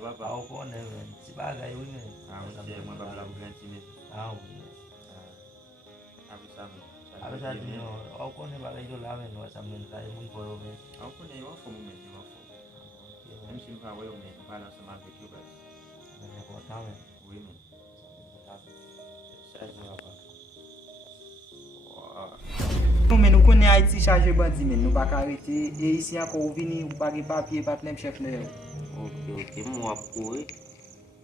papa. Au kone men. Sebagai wingin. Saya mau bawa bulan sini. Au. Aku sama. Aku saat ini, au kone bagai itu lah men. Wasa men kaya mun koyo men. Aku nih wa fomu men wa fomu. Em sim pa wa yo men pa na sama ke tuba. Men ko tahu men. Oui men. Saya juga apa. Men nou konen Haiti charge bandi men, nou bak arete, e isi anko ou vini ou bagi papye pat nem chef nou yo. Ok, mou ap kou e.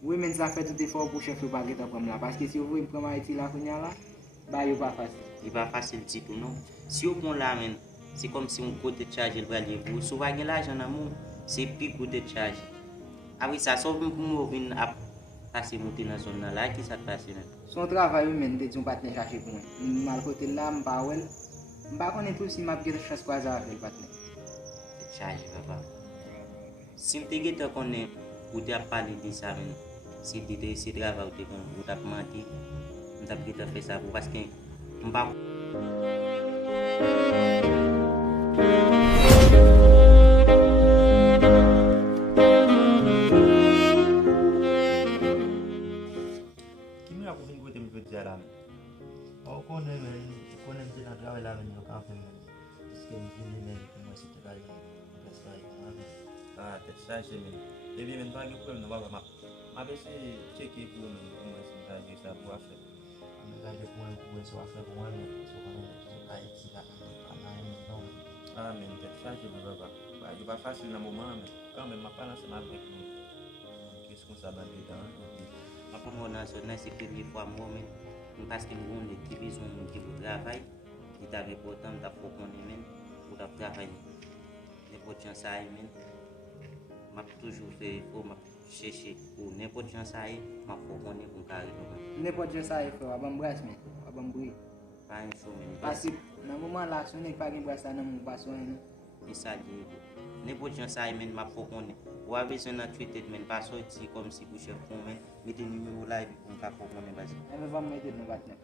Oui men sa fè tout effort pou chef yo bagi ta pram la, paske si yo vou yon pram Haiti la konya la, ba yo pa fasil. Li pa fasil titou non. Si yo pon la men, se kom si yon kote charge l bralye vou. Sou wage la jan amou, se pi kote charge. Awi sa, so mou vin ap pase mouti nan zon nan la, ki sa pase nan? Son travay yo men de diyon patne chache pou mwen. Mal kote la, mpa wel, mpa konen tout si map gete chas kwa za avel patne. Se charge papa. Si mte gete konen, ou te ap pale di sa men, si dite si travay ou te kon, ou tap manti, mta gete fe sa pou, paske mpa... Kimi aku vin gote mi pe jara men. Au kone men. Kone mti na trawe la men yo kafe men. Iske mti men kuma si te kaya. Kasa yon men. Ah, te charge men. Ebi men pa ge problem no baba ma. Ma be se cheke pou men kuma si ta ge sa pou afe. Ame kaya de kwen so afe kwen men. So kone se kaya ti la. Ana yon non. Ah men te charge men baba. Ba yo ba fasil nan moment men. Quand même ma pa nan se ma vek men. Qu'est-ce qu'on sa bandi dan? Apo mwen nan se nan se premye fwa mwen men, mwen paske mwen de ki bezon mwen ki pou travay, ki ta repotan mwen ta fok mwen men, pou ta travay. N'importe jan sa yi men, mwen toujou fe fo, mwen chèche ou n'importe jan sa yi, mwen fok mwen pou mwen kare mwen. N'importe jan sa yi fè, waban bras men, waban bri. Pa yon chou men. Paske nan mouman la, sou nek pa gen bras sa nan moun paswen yon. E sa di, n'importe jan sa yi men, mwen fok mwen. Ou a bezon nan tweeted men, pa sorti kom si pou chef kon men, mette numéro la e pou mwen fok mwen basi. Eme vam mette nou patne.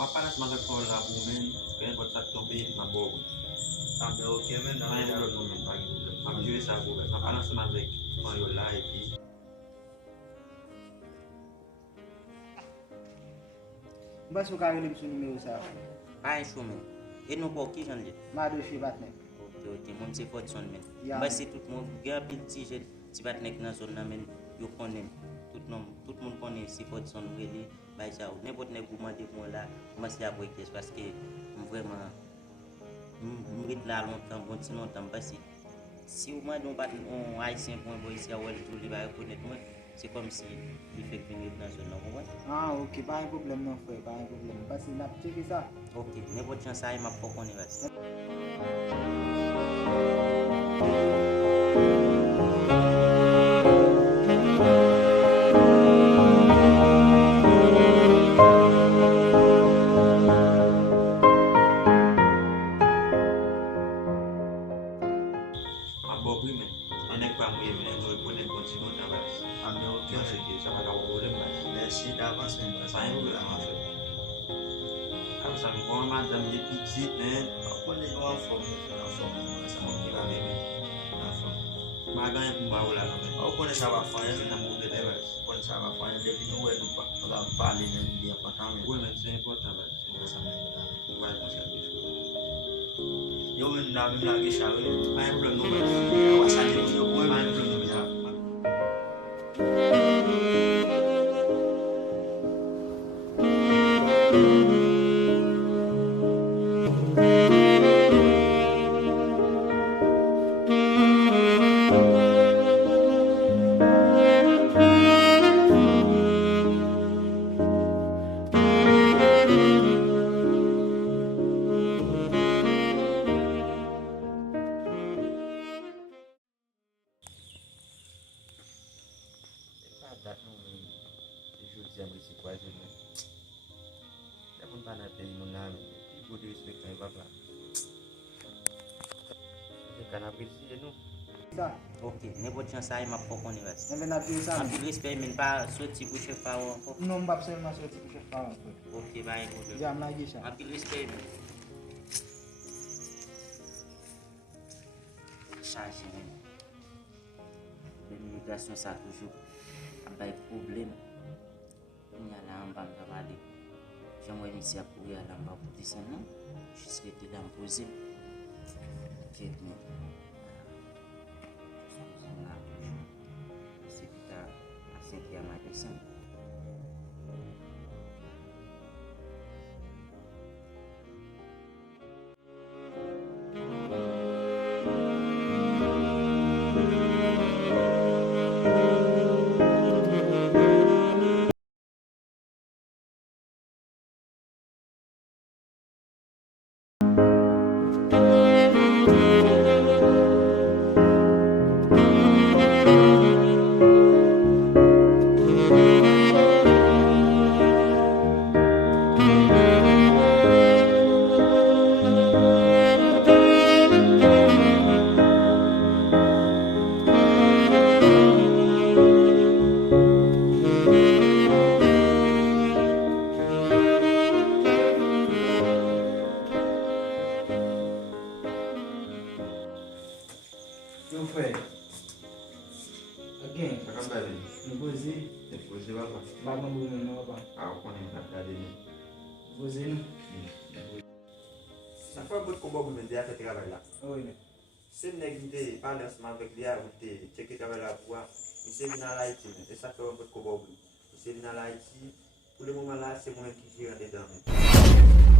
Ma panas mga kol la pou men, kaya pot sa tombe ma bogo. Ame ok men. Ma yon blok nou men, pagi blok. Ma jure sa bogo. Ma panas ma vek, ma yon la e pi. Bas ou ka relem sou numero sa. Pa yon chou men. E nou pou ki jan li? Ma do chi patne. Ok, moun se pot son men. Ya. Basi tout moun, gen pil ti jen, ti bat nek nan zon nan men, yo konen. Tout moun konen si pot son weli, bay sa ou. N'importe nek gouman de moun la, mas li avoy kes, paske m vreman, m rit la lontan, bon ti lontan, basi. Si ou man don bat on haisyen pou mwen isi a wèl tou li ba rekonet mwen, se kom si li fek veni nan zon nan mwen. Ah, ok, pa yon problem nan fwe, pa yon problem. Paske nap cheke sa. Ok, n'importe jan sa yi ma fok konen basi. Ma bogo men. Enek pa mwen men, nou rekonet kontinu nan basi. Ame ok Mwen men. cheke, sa pa ka wole basi. Merci d'avance men. Pa yon blok an fe. Ako sa mwen kon madame ye pitit men. Kone yon an fom men. Sa mwen ki la men. An fom. Ma ganyan pou mwa wala nan men. Ou kone sa va fanyen Se men. nan mou de basi. Kone sa va fanyen. Depi nou we nou pa. Nou la pale men. Di important men. Wè men, se important basi. Sa men yon la men. Mwen wè konserve chou. Yo men la men la ge chave. Pa yon blok nou men. Wasa di moun yo kwen Pa men. yon blok nou men. Dat nou men, se joudi amri si kwa jen men. Depon pa nan teni moun nan men, pi go de respektan yon papa. Se kan apresiye nou. Sa. Ok, n'importe chance ça, il m'a pas connu. On va appuyer ça. En plus, respect, mais pas sorti pour chef pas encore. Non, pas seulement sorti pour chef pas encore. Ok, bye, écoute. J'ai amené ça. En plus, respect, mais. Chargé, même. L'immigration, ça toujours. Un problème. Il y a là en bas de la vallée. J'aimerais initier à courir à l'en bas pour descendre. Je serais été dans le posé. Ok, mais. C'est à 5e à descendre. Yo frère. Again. Akambali. Ngozi. Depois baba. Baba mbuno no baba. Akona nakade ni. Ngozi no. Ça fait beaucoup de choses que je travaille là. Oui. Si je parle ensemble avec lui, je checker travail là pour voir. C'est venu à Haïti, et ça fait beaucoup de choses. C'est venu à Haïti. Pour le moment là, c'est moi qui gère dedans.